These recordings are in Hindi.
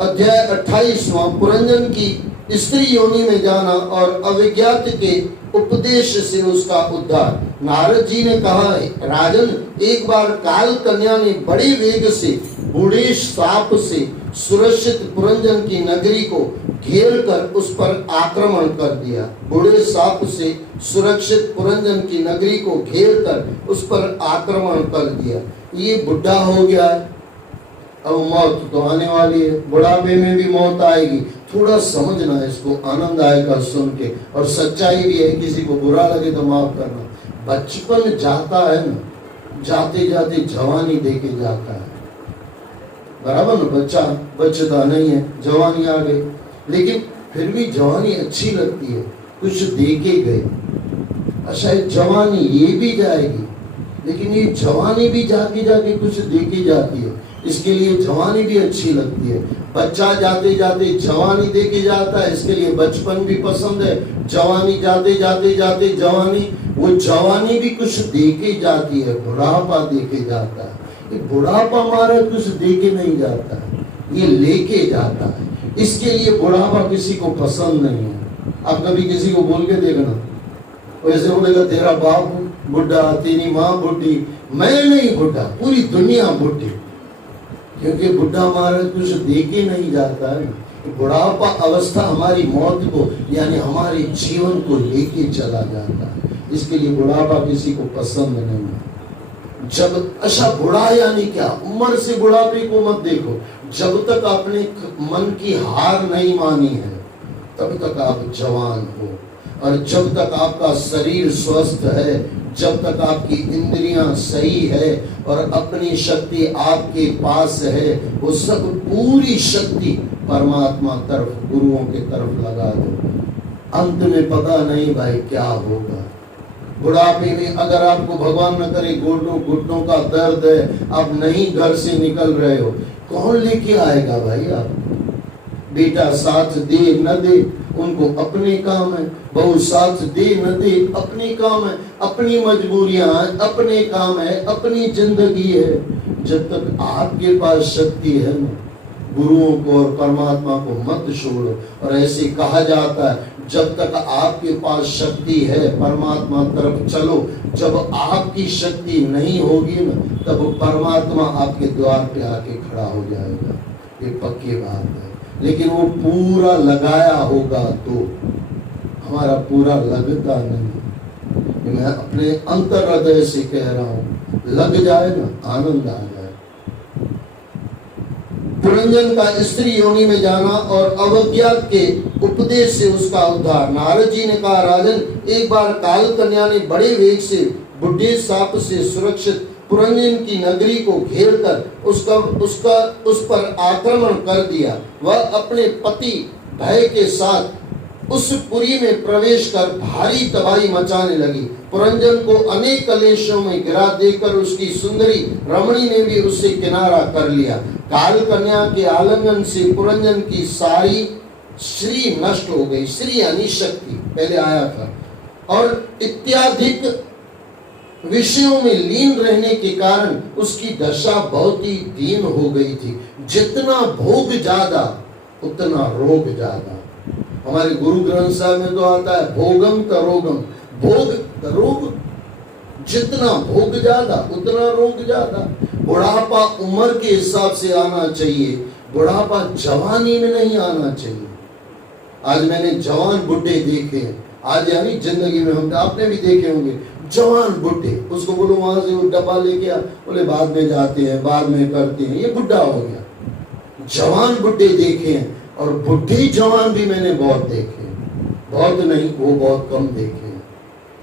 अध्याय 28वां, पुरंजन की स्त्री योनि में जाना और अविज्ञात के उपदेश से उसका उद्धार। नारद जी ने कहा है, राजन, एक बार काल कन्या ने बड़े वेग से बूढ़े सांप से सुरक्षित पुरंजन की नगरी को घेर कर उस पर आक्रमण कर दिया। बूढ़े सांप से सुरक्षित पुरंजन की नगरी को घेर कर उस पर आक्रमण कर दिया। ये बुढ़ा हो गया है, अब मौत तो आने वाली है, बुढ़ापे में भी मौत आएगी। थोड़ा समझना है इसको, आनंद आएगा सुन के, और सच्चाई भी है, किसी को बुरा लगे तो माफ करना। बचपन जाता है ना, जाते जाते जवानी देके जाता है, बराबर ना। बच्चा बचता नहीं है, जवानी आ गई, लेकिन फिर भी जवानी अच्छी लगती है, कुछ देके गए। अच्छा, जवानी ये भी जाएगी, लेकिन ये जवानी भी जाके जाके कुछ देके जाती है, इसके लिए जवानी भी अच्छी लगती है। बच्चा जाते जाते जवानी देके जाता है, इसके लिए बचपन भी पसंद है। जवानी जाते जाते जाते जवानी, वो जवानी भी कुछ देके जाती है, बुढ़ापा देके जाता है। ये बुढ़ापा हमारा कुछ देके नहीं जाता है, ये लेके जाता है। इसके लिए बुढ़ापा किसी को पसंद नहीं है। आप कभी किसी को बोल के देखना, वैसे बोलेगा तेरा बाप बुढ़ा, तेरी माँ बुढ़ी, मैं नहीं बुढ़ा, पूरी दुनिया बुढ़ी, क्योंकि बुढ़ा हमारा कुछ देके नहीं जाता है। बुढ़ापा अवस्था हमारी मौत को, यानी हमारे जीवन को लेके चला जाता है। इसके लिए बुढ़ापा किसी को पसंद नहीं है। जब अच्छा, बुढ़ा यानी क्या, उम्र से बुढ़ापे को मत देखो। जब तक अपने मन की हार नहीं मानी है, तब तक आप जवान हो। और जब तक आपका शरीर स्वस्थ है, जब तक आपकी इंद्रियां सही है और अपनी शक्ति आपके पास है, वो सब पूरी शक्ति परमात्मा तरफ, गुरुओं के तरफ लगा दो। अंत में पता नहीं भाई क्या होगा। बुढ़ापे में अगर आपको भगवान न करे घुटनों का दर्द है, आप नहीं घर से निकल रहे हो, कौन लेके आएगा भाई आप? बेटा साथ दे न दे, उनको अपने काम है। बहू साथ दे न दे, अपने काम है, अपनी मजबूरियां हैं, अपने काम है, अपनी जिंदगी है। जब तक आपके पास शक्ति है ना, गुरुओं को और परमात्मा को मत छोड़ो। और ऐसे कहा जाता है, जब तक आपके पास शक्ति है, परमात्मा तरफ चलो। जब आपकी शक्ति नहीं होगी ना, तब परमात्मा आपके द्वार पे आके खड़ा हो जाएगा। ये पक्की बात है। लेकिन वो पूरा लगाया होगा तो, हमारा पूरा लगता नहीं। मैं अपने अंतर हृदय से कह रहा हूं, लग जाए ना, आनंद आ जाए। पुरंजन का स्त्री योनि में जाना और अवज्ञा के उपदेश से उसका उद्धार। नारद जी ने कहा, राजन, एक बार काल कन्या ने बड़े वेग से बुढ़े सांप से सुरक्षित पुरंजन की नगरी को घेर कर उस पर आक्रमण कर दिया। वह अपने पति भय के साथ उस पुरी में प्रवेश कर भारी तबाही मचाने लगी। पुरंजन को अनेक कलेशों में गिरा देकर उसकी सुंदरी रमणी ने भी उससे किनारा कर लिया। काल कन्या के आलिंगन से पुरंजन की सारी श्री नष्ट हो गई। श्री यानी शक्ति, पहले आया था। और इत्याधिक विषयों में लीन रहने के कारण उसकी दशा बहुत ही दीन हो गई थी। जितना भोग ज्यादा, उतना रोग ज्यादा। हमारे गुरु ग्रंथ साहब में तो आता है, भोगम तरोगम, भोग रोग, जितना भोग ज्यादा उतना रोग ज्यादा। बुढ़ापा उम्र के हिसाब से आना चाहिए, बुढ़ापा जवानी में नहीं आना चाहिए। आज मैंने जवान बुढ़े देखे हैं, आज यानी जिंदगी में हम, आपने भी देखे होंगे जवान बुढ़े। उसको बोलो वहां से वो डब्बा लेके आ, बोले बाद में जाते हैं, बाद में करते हैं, ये बुढ़ा हो गया। जवान बुढ़े देखे हैं, और बुढ़े जवान भी मैंने बहुत देखे, बहुत नहीं, वो बहुत कम देखे।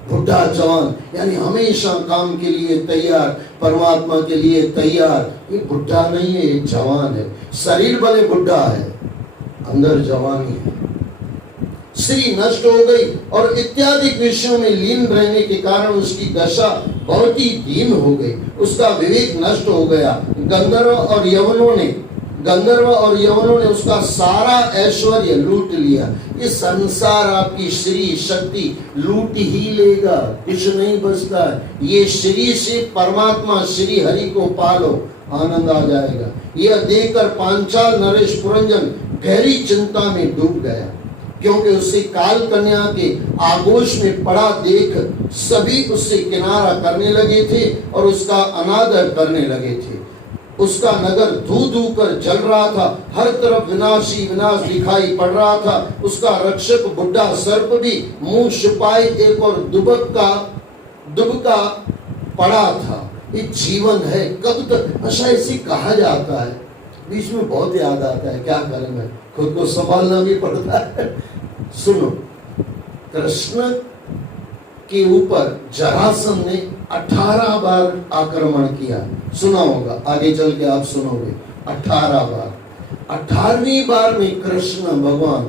बुढ़ा जवान यानी हमेशा काम के लिए तैयार, परमात्मा के लिए तैयार। ये बुढ़ा नहीं है, ये जवान है। शरीर भले बुढ़ा है, अंदर जवानी है। श्री नष्ट हो गई और इत्यादि विषयों में लीन रहने के कारण उसकी दशा बहुत ही दीन हो गई। उसका विवेक नष्ट हो गया। गंधर्व और यवनों ने उसका सारा ऐश्वर्य लूट लिया। ये संसार आपकी श्री शक्ति लूट ही लेगा, कुछ नहीं बचता है। ये श्री से परमात्मा श्री हरि को पालो, आनंद आ जाएगा। यह देखकर पांचाल नरेश पुरंजन गहरी चिंता में डूब गया, क्योंकि उसे काल कन्या के आगोश में पड़ा देख सभी उससे किनारा करने लगे थे और उसका अनादर करने लगे थे। उसका नगर धू धू कर जल रहा था, हर तरफ विनाश ही विनाश दिखाई पड़ रहा था। उसका रक्षक बुढ़ा सर्प भी मुंह छुपाए एक और दुबका पड़ा था। ये जीवन है, कब तक ऐसा इसे कहा जाता है। बीच में बहुत याद आता है, क्या करें, मैं खुद को संभालना भी पड़ता है। सुनो, कृष्ण के ऊपर जरासंध ने 18 बार आक्रमण किया। सुना होगा, आगे चल के आप सुनोगे। 18 बार। 18वीं बार में कृष्ण भगवान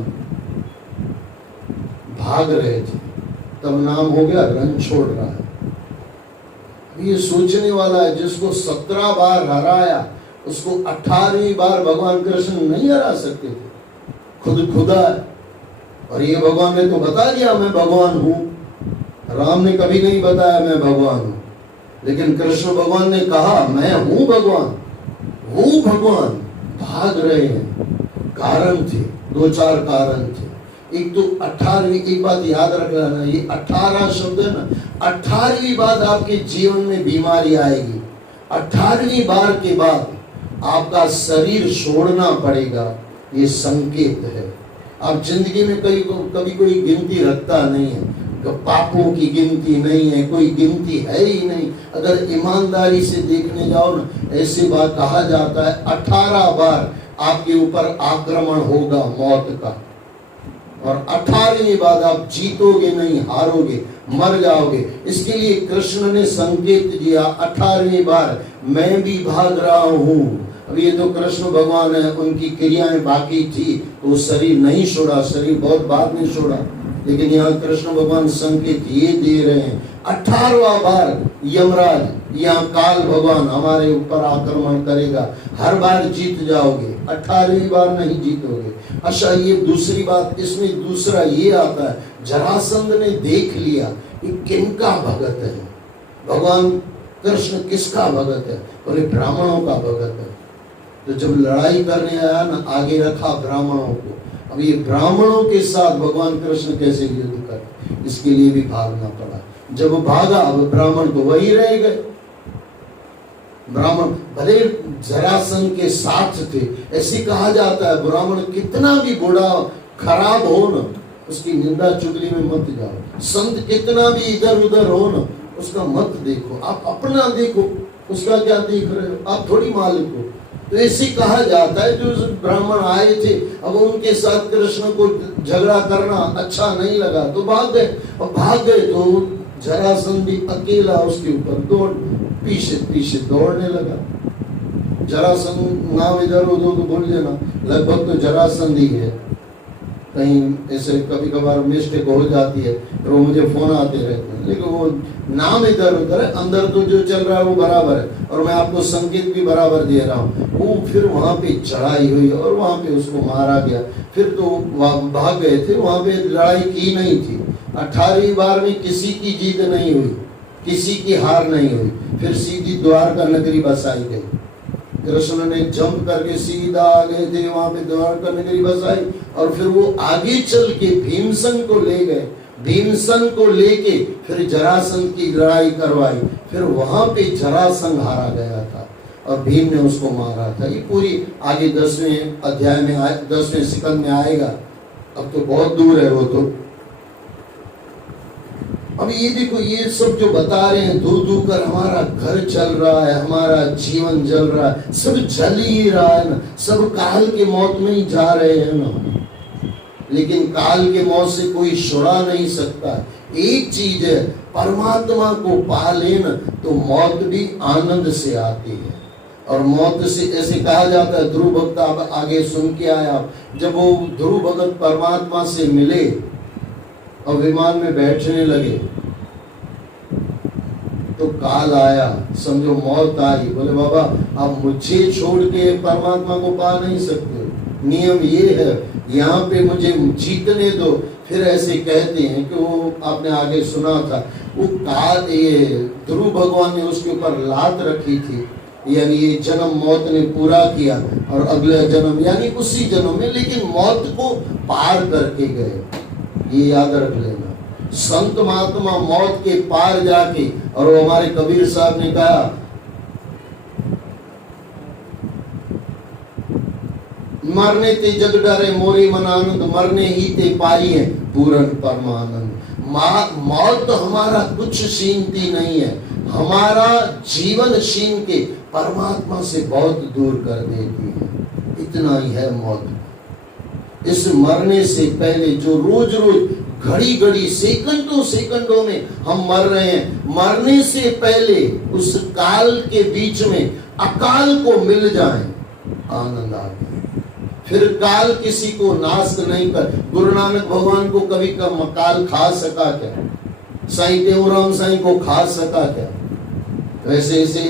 भाग रहे थे, तब नाम हो गया रण छोड़ रहा है। ये सोचने वाला है, जिसको 17 बार हराया उसको 18वीं बार भगवान कृष्ण नहीं हरा सकते थे। खुद खुदा है, और ये भगवान ने तो बता दिया मैं भगवान हूं। राम ने कभी नहीं बताया मैं भगवान हूं, लेकिन कृष्ण भगवान ने कहा मैं हूं भगवान, हूं भगवान। भाग रहे हैं, कारण थे, 2-4 कारण थे। एक तो 18वीं, एक बात याद रख लेना, ये 18 शब्द है ना, 18वीं बार आपके जीवन में बीमारी आएगी। 18वीं बार के बाद आपका शरीर छोड़ना पड़ेगा, ये संकेत है। आप जिंदगी में कभी कोई गिनती रखता नहीं है, पापों की गिनती नहीं है, कोई गिनती है ही नहीं। अगर ईमानदारी से देखने जाओ ना, ऐसी बात कहा जाता है 18 बार आपके ऊपर आक्रमण होगा मौत का, और 18वीं बार आप जीतोगे नहीं, हारोगे, मर जाओगे। इसके लिए कृष्ण ने संकेत दिया 18वीं बार मैं भी भाग रहा हूं। अब ये तो कृष्ण भगवान है, उनकी क्रियाएं बाकी थी तो शरीर नहीं छोड़ा, शरीर बहुत बाद में छोड़ा, लेकिन यहाँ कृष्ण भगवान संकेत ये दे रहे हैं 18वां बार यमराज, यहाँ काल भगवान हमारे ऊपर आक्रमण करेगा। हर बार जीत जाओगे, 18वीं बार नहीं जीतोगे। अच्छा, ये दूसरी बात, इसमें दूसरा ये आता है, जरासंध ने देख लिया कि किनका भगत है भगवान कृष्ण, किसका भगत है, बोले ब्राह्मणों का भगत है। तो जब लड़ाई करने आया ना, आगे रखा ब्राह्मणों को। अब ये ब्राह्मणों के साथ भगवान कृष्ण कैसे युद्ध कर, इसके लिए भी भागना पड़ा। जब वो भागा, अब ब्राह्मण तो वही रह गए। ब्राह्मण भले जरासंध के साथ थे, ऐसे कहा जाता है ब्राह्मण कितना भी बुरा खराब हो ना, उसकी निंदा चुगली में मत जाओ। संत कितना भी इधर उधर हो ना, उसका मत देखो, आप अपना देखो, उसका क्या देख रहे हो, आप थोड़ी मालिक हो। तो ऐसे कहा जाता है, जो ब्राह्मण आए थे, अब उनके साथ कृष्ण को झगड़ा करना अच्छा नहीं लगा तो भाग गए, और भाग गए तो जरासंध भी अकेला उसके ऊपर पीछे पीछे दौड़ने लगा। जरासंध नाम इधर उधर तो भूल लेना, लगभग तो जरासंध ही है। कहीं ऐसे कभी कभार मिस्टेक हो जाती है, तो मुझे फोन आते रहते हैं, लेकिन वो नाम इधर उधर है, अंदर तो जो चल रहा है वो बराबर है, और मैं आपको संकेत भी बराबर दे रहा हूँ। वो फिर वहां पे चढ़ाई हुई और वहां पे उसको मारा गया। फिर तो भाग गए थे, वहां पे लड़ाई की नहीं थी। 18वीं बार में किसी की जीत नहीं हुई, किसी की हार नहीं हुई। फिर सीधी द्वारका नगरी बसाई गई। कृष्ण ने जंप करके सीधा आ गए थे, वहां पे द्वारका नगरी बसाई, और फिर वो आगे चल के भीमसन को ले गए। भीमसन को लेके फिर जरासंध की लड़ाई करवाई, फिर वहां पे जरासंध हारा गया था और भीम ने उसको मारा था। ये पूरी आगे 10वें अध्याय में 10वें सिकंद में आएगा, अब तो बहुत दूर है वो तो। अब ये देखो, ये सब जो बता रहे हैं, दूर दूर कर हमारा घर चल रहा है, हमारा जीवन जल रहा है, सब जल ही रहा है ना, सब काल के मौत में ही जा रहे हैं ना। लेकिन काल के मौत से कोई छुड़ा नहीं सकता। एक चीज है, परमात्मा को पा लेना तो मौत भी आनंद से आती है। और मौत से ऐसे कहा जाता है, ध्रुव भक्त आप आगे सुन के आया, जब वो ध्रुव भक्त परमात्मा से मिले और विमान में बैठने लगे तो काल आया, समझो मौत आई। बोले बाबा आप मुझे छोड़ के परमात्मा को पा नहीं सकते, नियम ये है, यहाँ पे मुझे जीतने दो। फिर ऐसे कहते हैं कि वो आपने आगे सुना था, वो काल, ये ध्रुव भगवान ने उसके ऊपर लात रखी थी यानी ये जन्म मौत ने पूरा किया और अगला जन्म यानी उसी जन्म में, लेकिन मौत को पार करके गए। ये याद रख लेना, संत महात्मा मौत के पार जाके, और वो हमारे कबीर साहब ने कहा मरने ते जग डरे मोरे मन आनंद, मरने ही ते पाई है पूरन परमानंद। मौत हमारा कुछ छीनती नहीं है, हमारा जीवन छीन के परमात्मा से बहुत दूर कर देती है। इतना ही है मौत। इस मरने से पहले जो रोज रोज घड़ी घड़ी सेकंडों सेकंडों में हम मर रहे हैं, मरने से पहले उस काल के बीच में अकाल को मिल जाए, आनंद आ गया। फिर काल किसी को नाश नहीं कर। गुरु नानक भगवान को कभी काल खा सका क्या? साईं टेऊराम साईं को खा सका क्या? वैसे ऐसे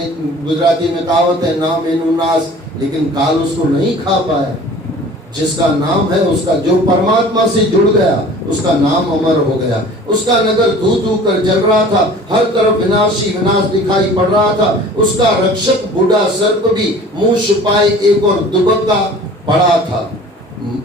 गुजराती में कहावत है, नाम एनु नाश, लेकिन काल उसको नहीं खा पाया। जिसका नाम है, उसका जो परमात्मा से जुड़ गया, उसका नाम अमर हो गया। उसका नगर धू धू कर जल रहा था, हर तरफ विनाशी विनाश दिखाई पड़ रहा था। उसका रक्षक बूढ़ा सर्प भी मुंह छुपाए एक और दुबका पड़ा था।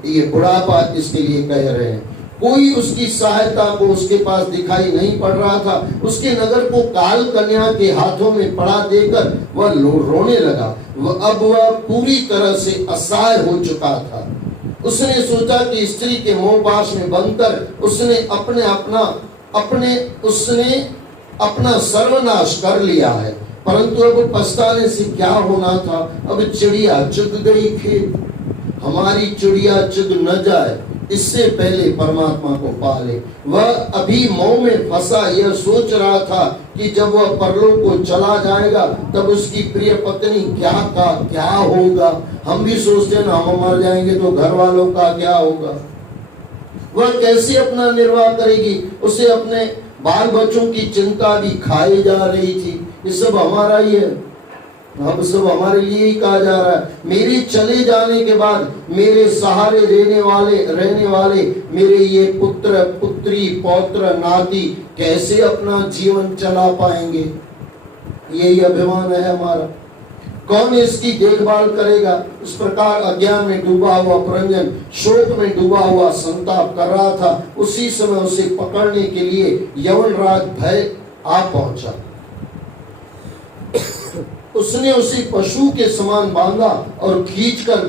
ये बुढ़ापा इसके लिए कह रहे हैं। कोई उसकी सहायता को उसके पास दिखाई नहीं पड़ रहा था। उसके नगर को काल कन्या के हाथों में पड़ा देकर वह रोने लगा। अब वह पूरी तरह से असहाय हो चुका था। उसने सोचा कि स्त्री के मोहपाश में बंधकर उसने अपना सर्वनाश कर लिया है, परंतु अब पछताने से क्या होना था। अब चिड़िया चुग गई खेत, हमारी चिड़िया चुग न जाए इससे पहले परमात्मा को पाले। वह अभी मोह में फंसा यह सोच रहा था कि जब वह परलोक को चला जाएगा तब उसकी प्रिय पत्नी क्या होगा। हम भी सोचते हैं ना, हम मर जाएंगे तो घर वालों का क्या होगा, वह कैसे अपना निर्वाह करेगी। उसे अपने बाल बच्चों की चिंता भी खाई जा रही थी। ये सब हमारा ही है, अब सब हमारे लिए ही कहा जा रहा है। मेरे चले जाने के बाद मेरे सहारे रहने वाले मेरे ये पुत्र पुत्री पौत्र नाती कैसे अपना जीवन चला पाएंगे। यही अभिमान है हमारा। कौन इसकी देखभाल करेगा। इस प्रकार अज्ञान में डूबा हुआ पुरंजन शोक में डूबा हुआ संताप कर रहा था। उसी समय उसे पकड़ने के लिए यवनराज भय आ पहुंचा। उसने उसे पशु के समान बांधा और खींचकर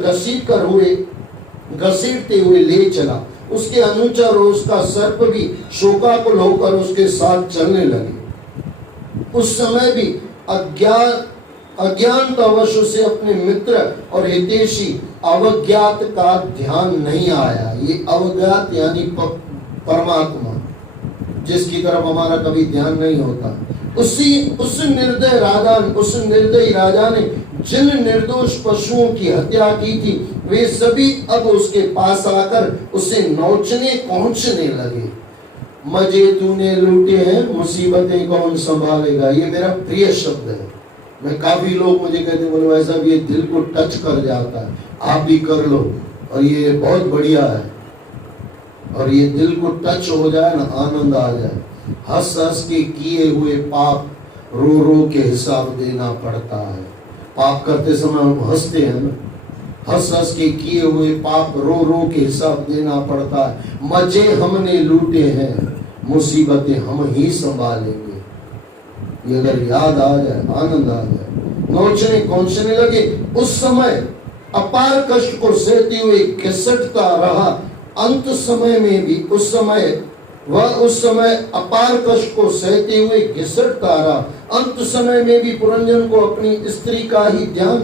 घसीटते हुए ले चला। उसके अनुचर और उसका सर्प भी शोकाकुल होकर उसके साथ चलने लगे। उस समय भी अज्ञानतावश उसे अपने मित्र और हितैषी अवज्ञात का ध्यान नहीं आया। ये अवज्ञात यानी परमात्मा, जिसकी तरफ हमारा कभी ध्यान नहीं होता। उस निर्दयी राजा ने जिन निर्दोष पशुओं की हत्या की थी, वे सभी अब उसके पास आकर उसे नोचने पहुंचने लगे। मजे तूने लूटे हैं, मुसीबतें कौन संभालेगा। ये मेरा प्रिय शब्द है। मैं काफी लोग मुझे कहते बोलो ऐसा भी ये दिल को टच कर जाता है, आप भी कर लो और ये बहुत बढ़िया है। और ये दिल को टच हो जाए ना, आनंद आ जाए। हंस हंस के किए हुए पाप रो रो के हिसाब देना पड़ता है। पाप करते समय हम हंसते हैं ना, हंस हंस के किए हुए पाप रो रो के हिसाब देना पड़ता है। मजे हमने लूटे हैं, मुसीबतें हम ही संभालेंगे। ये अगर याद आ जाए, आनंद आ जाए। नोचने पहुंचने लगे। उस समय अपार कष्ट को सहते हुए घिसटता रहा। अंत समय में भी उस समय अपार कष्ट को सहते हुए घिसटता रहा। अंत समय में भी पुरंजन को अपनी स्त्री का ही ध्यान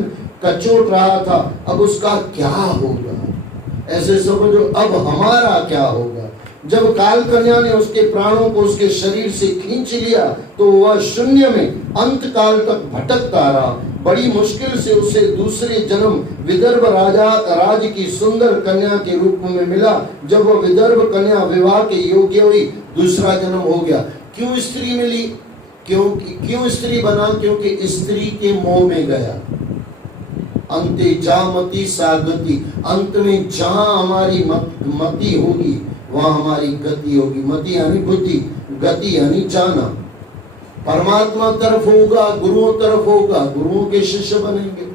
कचोट रहा था। अब उसका क्या होगा, ऐसे समझो, अब हमारा क्या होगा। जब काल कन्या ने उसके प्राणों को उसके शरीर से खींच लिया तो वह शून्य में अंत काल तक भटकता रहा। बड़ी मुश्किल से उसे दूसरे जन्म विदर्भ राज की सुंदर कन्या के रूप में मिला। जब वह विदर्भ कन्या विवाह के योग्य हुई, दूसरा जन्म हो गया। क्यों स्त्री मिली, क्यों स्त्री बना, क्योंकि स्त्री के मोह में गया। अंते जामति सागति, अंत में जहां हमारी मति होगी वहां हमारी गति होगी। मति यानी बुद्धि, गति यानी जाना। परमात्मा तरफ होगा, गुरुओं तरफ होगा, गुरुओं के शिष्य बनेंगे।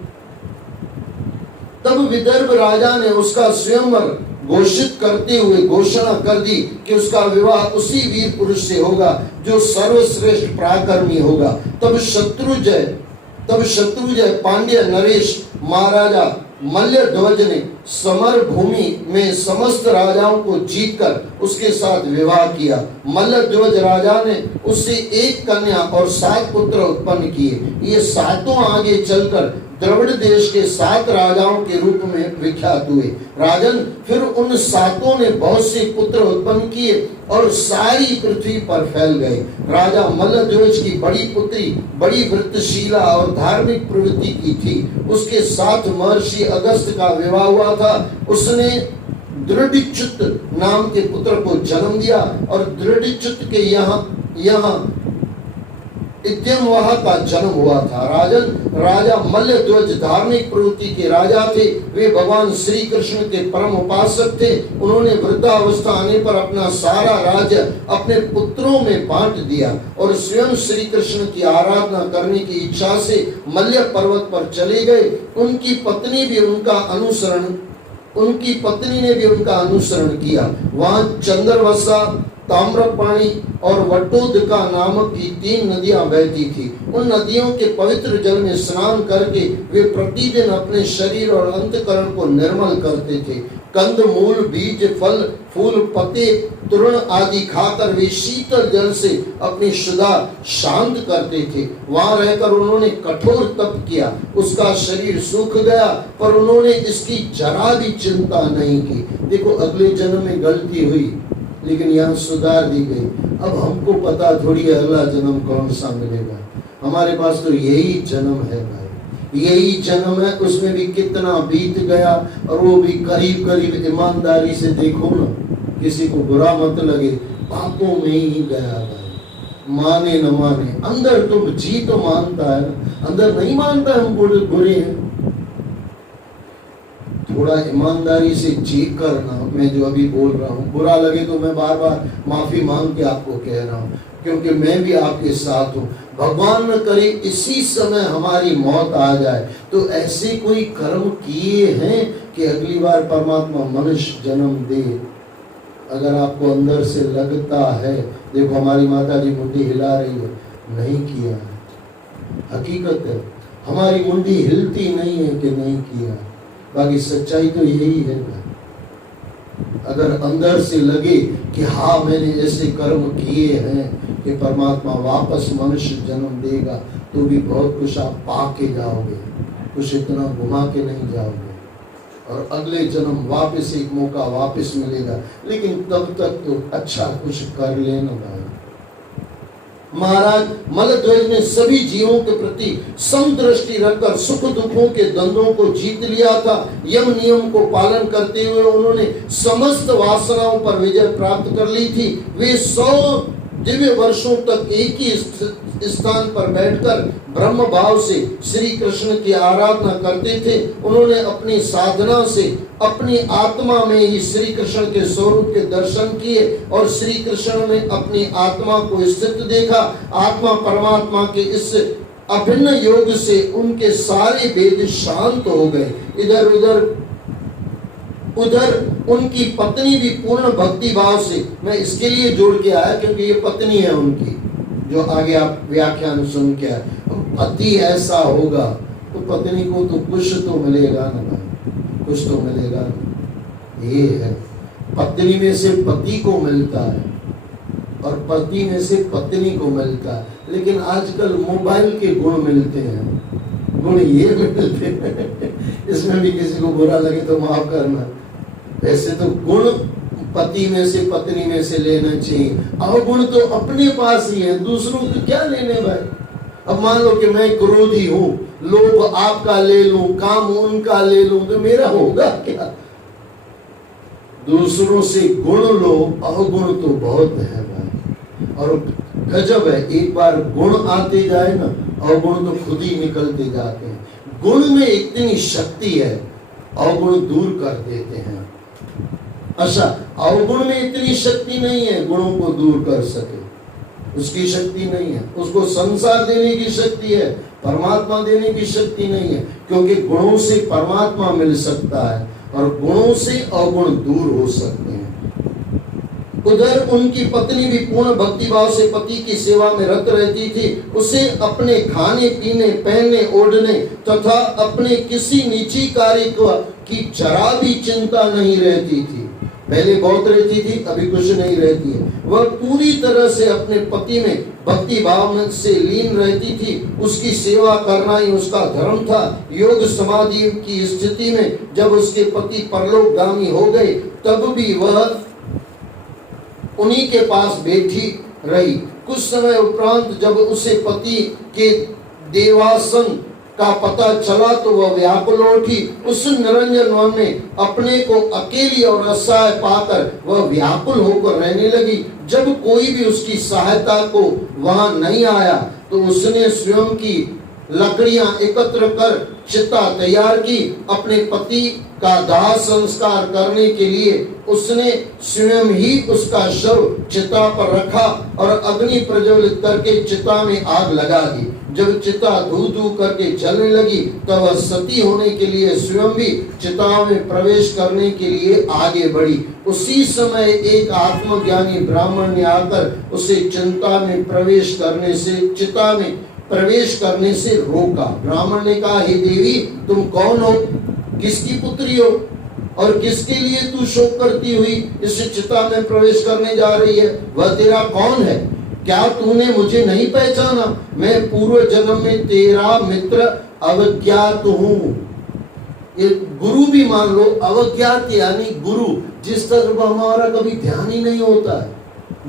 तब विदर्भ राजा ने उसका स्वयंवर घोषित करते हुए घोषणा कर दी कि उसका विवाह उसी वीर पुरुष से होगा जो सर्वश्रेष्ठ पराक्रमी होगा। तब शत्रुंजय पांड्य नरेश महाराजा मल्लध्वज ने समर भूमि में समस्त राजाओं को जीतकर उसके साथ विवाह किया। मल्लध्वज राजा ने उससे एक कन्या और 7 पुत्र उत्पन्न किए। ये सातों आगे चलकर द्रविड़ देश के 7 राजाओं के रूप में विख्यात हुए। राजन, फिर उन 7 ने बहुत से पुत्र उत्पन्न किए और सारी पृथ्वी पर फैल गए। राजा मल्लध्वज की बड़ी पुत्री बड़ी वृत्तशीला और धार्मिक प्रवृत्ति की थी। उसके साथ महर्षि अगस्त का विवाह हुआ था। उसने दृढ़च्युत नाम के पुत्र को जन्म दिया और दृढ़च्युत के यहाँ इत्यमवाह का जन्म हुआ था। राजा मल्लध्वज धार्मिक प्रवृत्ति के राजा थे। वे भगवान श्री कृष्ण के परम उपासक थे। उन्होंने वृद्धावस्था आने पर अपना सारा राज्य अपने पुत्रों में बांट दिया और स्वयं श्री कृष्ण की आराधना करने की इच्छा से मल्य पर्वत पर चले गए। उनकी पत्नी ने भी उनका अनुसरण किया। वहां चंद्रवसा, ताम्रपाणी और वटोदका नामक की 3 नदियां बहती थी। उन नदियों के पवित्र जल में स्नान करके वे प्रतिदिन अपने शरीर और अंतकरण को निर्मल करते थे। कंद मूल, बीज, फल, फूल, पत्ते, तृण आदि खाकर वे शीतल जल से अपनी शुदा शांत करते थे। वहां रहकर उन्होंने कठोर तप किया। उसका शरीर सूख गया पर उन्होंने इसकी जरा भी चिंता नहीं की। देखो, अगले जन्म में गलती हुई लेकिन यहाँ सुधार दी गई। अब हमको पता थोड़ी है अगला जन्म कौन सा मिलेगा। हमारे पास तो यही जन्म है भाई, यही जन्म है। उसमें भी कितना बीत गया और वो भी करीब करीब ईमानदारी से देखो ना, किसी को बुरा मत लगे, पापों में ही गया भाई। माने न माने, अंदर तो जी तो मानता है, अंदर नहीं मानता हम बुरे हैं। थोड़ा ईमानदारी से चेक करना। मैं जो अभी बोल रहा हूँ बुरा लगे तो मैं बार बार माफी मांग के आपको कह रहा हूँ, क्योंकि मैं भी आपके साथ हूँ। भगवान न करे इसी समय हमारी मौत आ जाए तो ऐसे कोई कर्म किए हैं कि अगली बार परमात्मा मनुष्य जन्म दे। अगर आपको अंदर से लगता है, देखो हमारी माता जी मुंडी हिला रही है, नहीं किया है, हकीकत है। हमारी मुंडी हिलती नहीं है कि नहीं किया, बाकी सच्चाई तो यही है ना। अगर अंदर से लगे कि हाँ मैंने ऐसे कर्म किए हैं कि परमात्मा वापस मनुष्य जन्म देगा, तो भी बहुत कुछ आप पा के जाओगे, कुछ इतना घुमा के नहीं जाओगे और अगले जन्म वापस एक मौका वापस मिलेगा। लेकिन तब तक तो अच्छा कुछ कर लेना भाई। महाराज मल्लध्वज ने सभी जीवों के प्रति समदृष्टि रखकर सुख दुखों के द्वंद्वों को जीत लिया था। यम नियम को पालन करते हुए उन्होंने समस्त वासनाओं पर विजय प्राप्त कर ली थी। वे 100 दिव्य वर्षों तक एक ही स्थान पर बैठकर ब्रह्म भाव से श्री कृष्ण की आराधना करते थे। उन्होंने अपनी साधना से अपनी आत्मा में ही श्री कृष्ण के स्वरूप के दर्शन किए और श्री कृष्ण में अपनी आत्मा को स्थित देखा। आत्मा परमात्मा के इस अभिन्न योग से उनके सारे भेद शांत हो गए। इधर उधर उनकी पत्नी भी पूर्ण भक्ति भाव से, मैं इसके लिए जोड़ के आया क्योंकि ये पत्नी है उनकी, जो आगे आप व्याख्यान सुन के आए। पति ऐसा होगा तो पत्नी को तो कुछ तो मिलेगा ना भाई, कुछ तो मिलेगा ना। ये है, पत्नी में से पति को मिलता है और पति में से पत्नी को मिलता है। लेकिन आजकल मोबाइल के गुण मिलते हैं, गुण ये मिलते हैं। इसमें भी किसी को बुरा लगे तो माफ करना। वैसे तो गुण पति में से पत्नी में से लेना चाहिए, अवगुण तो अपने पास ही है, दूसरों को क्या लेने भाई। अब मान लो कि मैं क्रोधी हूँ, लोभ आपका ले लूं, काम उनका ले लूं, तो मेरा होगा क्या। दूसरों से गुण लो, अवगुण तो बहुत है भाई। और गजब है, एक बार गुण आते जाए ना, अवगुण तो खुद ही निकलते जाते हैं। गुण में इतनी शक्ति है, अवगुण दूर कर देते हैं। अच्छा, अवगुण में इतनी शक्ति नहीं है गुणों को दूर कर सके। उसकी शक्ति नहीं है। उसको संसार देने की शक्ति है, परमात्मा देने की शक्ति नहीं है, क्योंकि गुणों से परमात्मा मिल सकता है और गुणों से अवगुण दूर हो सकते हैं। उधर उनकी पत्नी भी पूर्ण भक्तिभाव से पति की सेवा में रत रहती थी। उसे अपने खाने पीने, पहनने ओढ़ने तथा अपने किसी निजी कार्य की जरा भी चिंता नहीं रहती थी। पहले बहुत रहती थी, अभी कुछ नहीं रहती है। वह पूरी तरह से अपने पति में भक्ति भाव से लीन रहती थी। उसकी सेवा करना ही उसका धर्म था। योग समाधि की स्थिति में जब उसके पति परलोकगामी हो गए, तब भी वह उन्हीं के पास बैठी रही। कुछ समय उपरांत जब उसे पति के देवासन का पता चला तो वह व्याकुल उठी। उस निरंजन वन में अपने को अकेली और असहाय पाकर वह व्याकुल होकर रहने लगी। जब कोई भी उसकी सहायता को वहां नहीं आया तो उसने स्वयं की लकड़ियां एकत्र कर चिता तैयार की। अपने पति का दाह संस्कार करने के लिए उसने स्वयं ही उसका शव चिता पर रखा और अग्नि प्रज्वलित करके चिता में आग लगा दी। जब चिता धू धू करके जलने लगी तब वह सती होने के लिए स्वयं भी चिता में प्रवेश करने के लिए आगे बढ़ी। उसी समय एक आत्मज्ञानी ब्राह्मण ने आकर उसे चिता में प्रवेश करने से रोका। ब्राह्मण ने कहा, हे देवी, तुम कौन हो, किसकी पुत्री हो और किसके लिए तू शोक करती हुई इस चिता में प्रवेश करने जा रही है? वह तेरा कौन है? क्या तूने मुझे नहीं पहचाना? मैं पूर्व जन्म में तेरा मित्र अवज्ञात हूँ। ये गुरु भी मान लो, अवज्ञात यानी गुरु जिस तरफ हमारा कभी ध्यान ही नहीं होता है।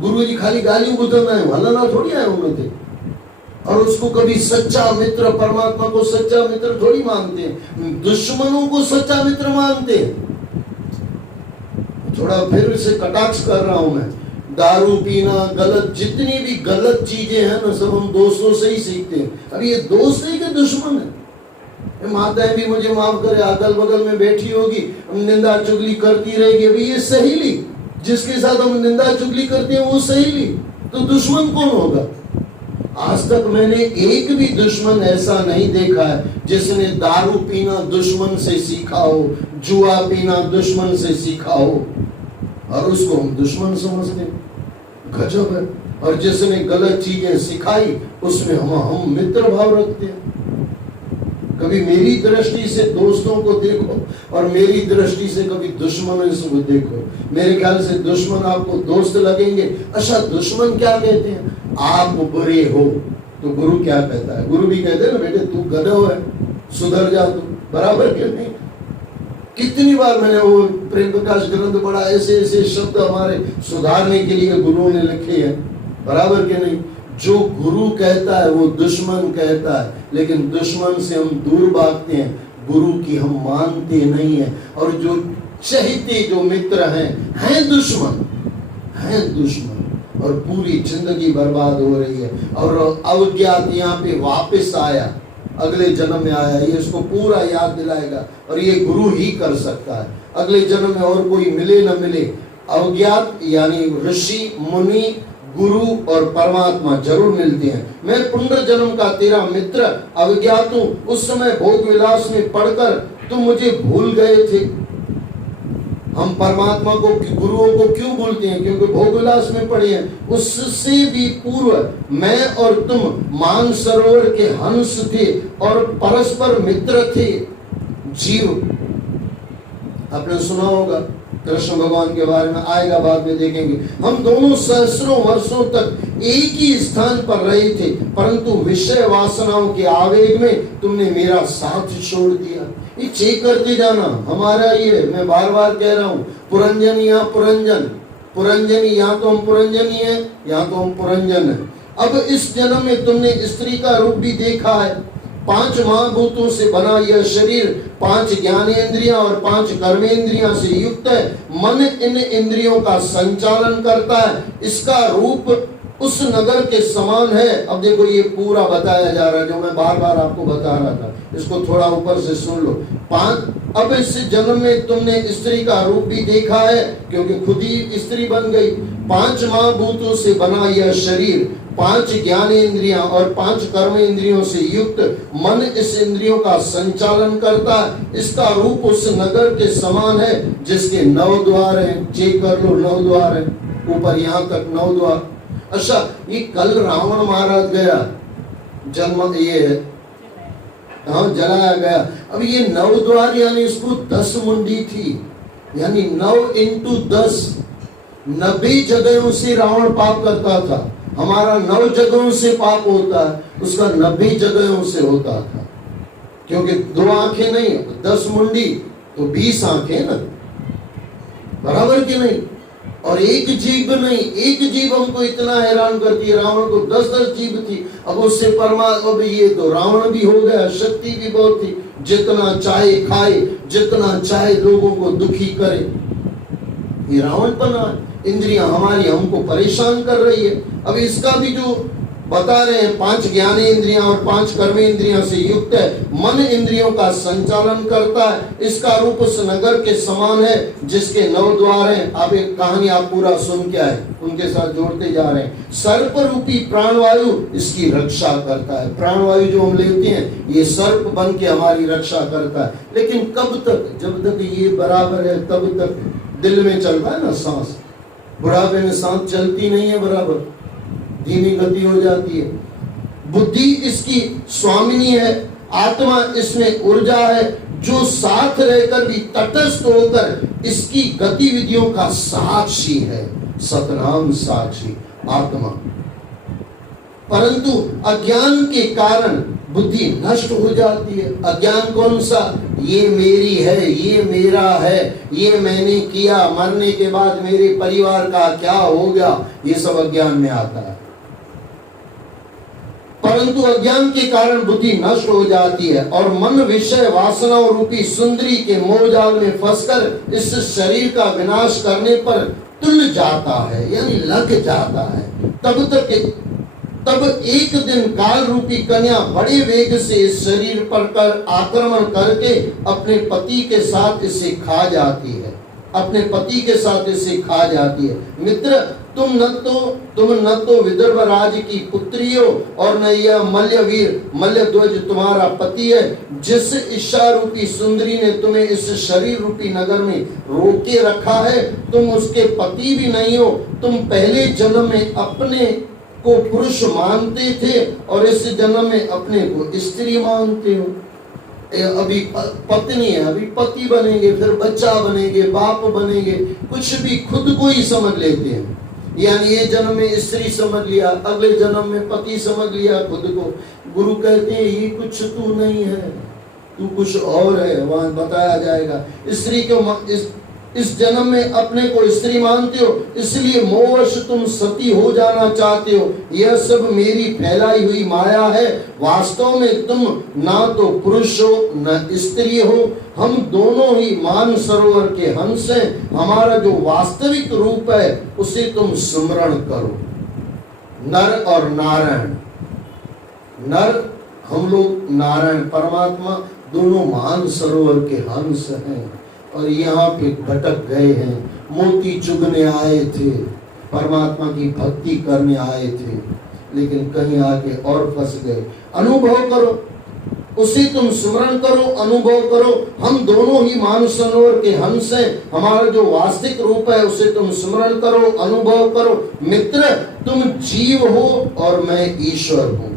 गुरु जी खाली गाली बुझना है, भला थोड़ी आए उन्होंने, और उसको कभी सच्चा मित्र, परमात्मा को सच्चा मित्र थोड़ी मानते हैं, दुश्मनों को सच्चा मित्र मानते हैं। थोड़ा फिर से कटाक्ष कर रहा हूं मैं। दारू पीना, गलत, जितनी भी गलत चीजें हैं ना, सब हम दोस्तों से ही सीखते हैं। अब ये दोस्त है कि दुश्मन है? माताएं भी मुझे माफ करे, अगल बगल में बैठी होगी, निंदा चुगली करती रहेगी। अभी ये सहेली जिसके साथ हम निंदा चुगली करते हैं वो सहेली, तो दुश्मन कौन होगा? आज तक मैंने एक भी दुश्मन ऐसा नहीं देखा है जिसने दारू पीना दुश्मन से सीखा हो, जुआ पीना दुश्मन से सीखा हो और उसको हम दुश्मन समझते हैं। गजब है। और जिसने गलत चीजें सिखाई उसमें हम मित्र भाव रखते हैं। कभी मेरी दृष्टि से दोस्तों को देखो और मेरी दृष्टि से कभी दुश्मनों को देखो। मेरे ख्याल से दुश्मन आपको दोस्त लगेंगे। अच्छा, दुश्मन क्या कहते हैं? आप बुरे हो तो गुरु क्या कहता है? गुरु भी कहते हैं ना, बेटे तू गधो है, सुधर जा तू। बराबर क्यों नहीं? कितनी बार मैंने वो प्रेम प्रकाश ग्रंथ पढ़ा, ऐसे ऐसे शब्द हमारे सुधारने के लिए गुरुओं ने लिखे हैं। बराबर के नहीं? जो गुरु कहता है वो दुश्मन कहता है, लेकिन दुश्मन से हम दूर भागते हैं, गुरु की हम मानते नहीं है। और जो चहेते जो मित्र हैं दुश्मन, और पूरी जिंदगी बर्बाद हो रही है। और अवज्ञात यहाँ पे वापस आया, अगले जन्म में आया, ये इसको पूरा याद दिलाएगा और ये गुरु ही कर सकता है। अगले जन्म में और कोई मिले न मिले, अवज्ञात यानी ऋषि, मुनि, गुरु और परमात्मा जरूर मिलते हैं। मैं पुनर्जन्म का तेरा मित्र अवज्ञात हूँ। उस समय भोग विलास में पढ़कर तुम मुझे भूल गए थे। हम परमात्मा को, गुरुओं को क्यों भूलते हैं? क्योंकि भोग विलास में पड़े हैं। उससे भी पूर्व मैं और तुम मान सरोवर के हंस थे और परस्पर मित्र थे। जीव, आपने सुना होगा कृष्ण भगवान के बारे में, आएगा बाद में देखेंगे। हम दोनों सहस्रों वर्षों तक एक ही स्थान पर रहे थे, परंतु विषय वासनाओं के आवेग में तुमने मेरा साथ छोड़ दिया। ये चेक करते जाना हमारा ये, मैं बार बार कह रहा हूँ, पुरंजन या पुरंजनी, या तो हम पुरंजनी है या तो हम पुरंजन है। अब इस जन्म में तुमने स्त्री का रूप भी देखा है। 5 महाभूतों से बना यह शरीर 5 ज्ञानेंद्रियां और 5 कर्मेंद्रियां से युक्त है। मन इन इंद्रियों का संचालन करता है। इसका रूप उस नगर के समान है। अब देखो ये पूरा बताया जा रहा है, जो मैं बार बार आपको बता रहा था, इसको थोड़ा ऊपर से सुन लो। 5, अब इस जन्म में तुमने स्त्री का रूप भी देखा है, क्योंकि खुद ही स्त्री बन गई। 5 महाभूतों से बना यह शरीर, 5 ज्ञानेंद्रियां और 5 कर्मेंद्रियों से युक्त मन इस इंद्रियों का संचालन करता है। इसका रूप उस नगर के समान है जिसके 9 द्वार हैं। चेक कर लो, 9 द्वार हैं, ऊपर यहाँ तक 9 द्वार। अच्छा, ये कल रावण मारा गया, जन्म ये है, हाँ, जलाया गया। अब ये 9 द्वार यानी इसको 10 मुंडी थी, यानी 9 इंटू 10, 90 जगहों से रावण पाप करता था। हमारा 9 जगहों से पाप होता है, उसका 90 जगहों से होता था, क्योंकि 2 आंखें नहीं, 10 मुंडी तो 20 आंखें ना, बराबर की नहीं। और एक जीभ नहीं, एक जीभ हमको इतना हैरान करती है। रावण को 10-10 जीभ थी, अब उससे परमात्मा भी, ये तो रावण भी हो गया, शक्ति भी बहुत थी, जितना चाहे खाए, जितना चाहे लोगों को दुखी करे। ये रावण बना, इंद्रियां हमारी हमको परेशान कर रही है। अब इसका भी जो बता रहे हैं, 5 ज्ञानेंद्रियां और 5 कर्मेंद्रियों से युक्त है, मन इंद्रियों का संचालन करता है। इसका रूप उस नगर के समान है जिसके 9 द्वार हैं। अब एक कहानी आप पूरा सुन के आए, उनके साथ जोड़ते जा रहे हैं। सर्प रूपी प्राणवायु इसकी रक्षा करता है। प्राणवायु जो हम लेते हैं, ये सर्प बन के हमारी रक्षा करता है। लेकिन कब तक? जब तक ये बराबर है तब तक दिल में चलता है ना सांस। बुढ़ापे में सांस चलती नहीं है बराबर, धीमी गति हो जाती है। बुद्धि इसकी स्वामिनी है, आत्मा इसमें ऊर्जा है, जो साथ रहकर भी तटस्थ होकर इसकी गतिविधियों का साक्षी है। सतनाम साक्षी आत्मा। परंतु अज्ञान के कारण बुद्धि नष्ट हो जाती है। अज्ञान कौन सा? ये मेरी है, ये मेरा है, ये मैंने किया, मरने के बाद मेरे परिवार का क्या हो गया, ये सब अज्ञान में आता है। परंतु अज्ञान के कारण बुद्धि नष्ट हो जाती है और मन विषय वासनाओं रूपी सुंदरी के मोहजाल में फंसकर इस शरीर का विनाश करने पर तुल जाता है, यानी लग जाता है। तब एक दिन काल रूपी कन्या बड़े वेग से इस शरीर पर आक्रमण करके अपने पति के साथ इसे खा जाती है, अपने पति के साथ इसे खा जाती है। मित्र, तुम न तो विदर्भ राज की पुत्री हो और न यह मल्लवीर मल्लध्वज तुम्हारा पति है। जिस ईशा रूपी सुंदरी ने तुम्हें इस शरीर रूपी नगर में रोके रखा है, तुम उसके पति भी नहीं हो। तुम पहले जन्म में अपने को पुरुष मानते थे और इस जन्म में अपने को स्त्री मानते हो। अभी पत्नी है, अभी पति बनेंगे, फिर बच्चा बनेंगे, बाप बनेंगे, कुछ भी खुद को ही समझ लेते हैं। यानी ये जन्म में स्त्री समझ लिया, अगले जन्म में पति समझ लिया खुद को। गुरु कहते हैं ये कुछ तू नहीं है, तू कुछ और है, वहां बताया जाएगा। स्त्री को इस जन्म में अपने को स्त्री मानते हो, इसलिए मोहवश तुम सती हो जाना चाहते हो। यह सब मेरी फैलाई हुई माया है। वास्तव में तुम ना तो पुरुष हो न स्त्री हो, हम दोनों ही मान सरोवर के हंस हैं। हमारा जो वास्तविक रूप है उसे तुम स्मरण करो। नर और नारायण, नर हम लोग, नारायण परमात्मा, दोनों मान सरोवर के हंस हैं और यहाँ पे भटक गए हैं। मोती चुगने आए थे, परमात्मा की भक्ति करने आए थे, लेकिन कहीं आके और फंस गए। अनुभव करो, उसे तुम स्मरण करो, अनुभव करो। हम दोनों ही मान सरोवर के हंस हैं। हमारा जो वास्तविक रूप है उसे तुम स्मरण करो, अनुभव करो। मित्र, तुम जीव हो और मैं ईश्वर हूँ।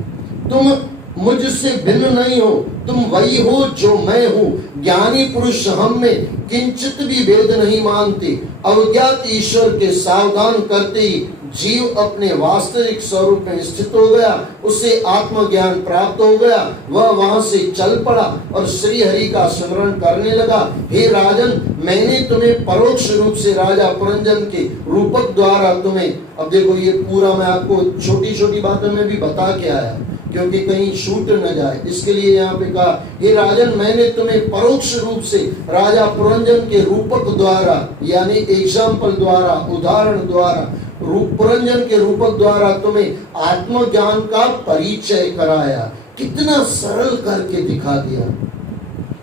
तुम मुझसे भिन्न नहीं हो, तुम वही हो जो मैं हूँ। ज्ञानी पुरुष हम में किंचित भी भेद नहीं मानते। अवज्ञात ईश्वर के सावधान करते ही जीव अपने वास्तविक स्वरूप में स्थित हो गया, उसे आत्मज्ञान प्राप्त हो गया। वह वहां से चल पड़ा और श्री हरि का स्मरण करने लगा। हे राजन, मैंने तुम्हें परोक्ष रूप से राजा पुरंजन के रूपक द्वारा तुम्हें, अब देखो ये पूरा मैं आपको छोटी छोटी बातों में भी बता के आया क्योंकि कहीं छूट न जाए, इसके लिए यहाँ पे कहा, हे राजन, मैंने तुम्हें परोक्ष रूप से राजा पुरंजन के रूपक द्वारा, यानी एग्जाम्पल द्वारा, उदाहरण द्वारा पुरंजन के रूपक द्वारा तुम्हें आत्मज्ञान का परिचय कराया, कितना सरल करके दिखा दिया।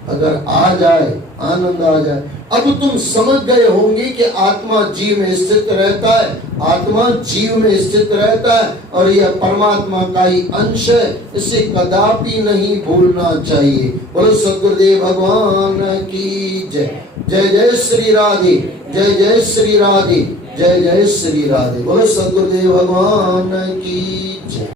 अगर आ जाए, आनंद आ जाए। अब तुम समझ गए होंगे कि आत्मा जीव में स्थित रहता है, आत्मा जीव में स्थित रहता है और यह परमात्मा का ही अंश है, इसे कदापि नहीं भूलना चाहिए। बोलो सद्गुरुदेव भगवान की जय। जय जय श्री राधे, जय जय श्री राधे, जय जय श्री राधे। बोलो सद्गुरुदेव भगवान की जय।